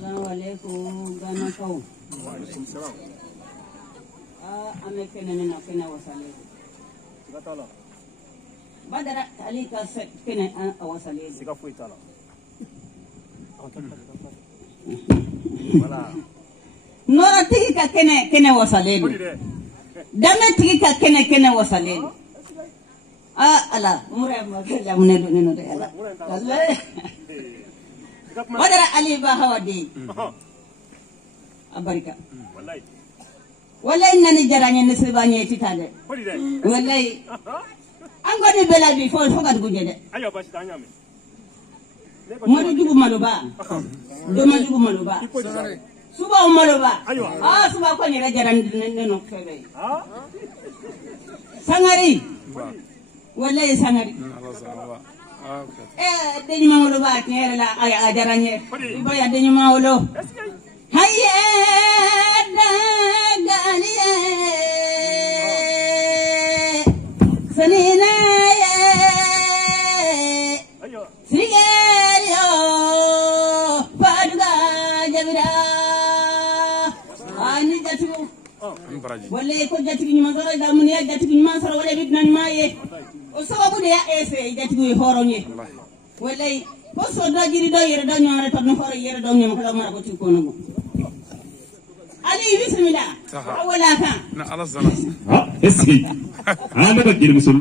السلام عليكم غانا كو وعليكم السلام أنا كنا وصلت سيكاتالا بدر عليك كنا وصلت سيكافويتالا نورا تيجي كنا وصلت دم تيجي كنا وصلت ألا مرة ما كذا من دون نورا بدر علي بهودي أبارك والله إنني جراني نسباني تيتالي والله أنغني بلا بي فوق فقط بوجده أيوة باش تانيامي ما تجيبوا مالوبا دوما تجيبوا مالوبا سبا مالوبا سبا كوني رجران ننو كبي سانغاري والله سانغاري دني ما مالوبا كنير لا أجراني يبغى دني ما ولو هيا دعالي سنينا سيجاريو فادغا جبرا أني جاتو ولا يكون جاتو نيمان سرا دامنيا جاتو نيمان سرا ولا بيتنا مايه وسبب ده إيه جاتو يهوروني ولا بس ودا جري دا يردا نيارة تبنا فارا يردا نيما كلا ما أقول تكونوا علي بسم الله أولا كان لا الله زنا اسكي أنا بقدر مسلم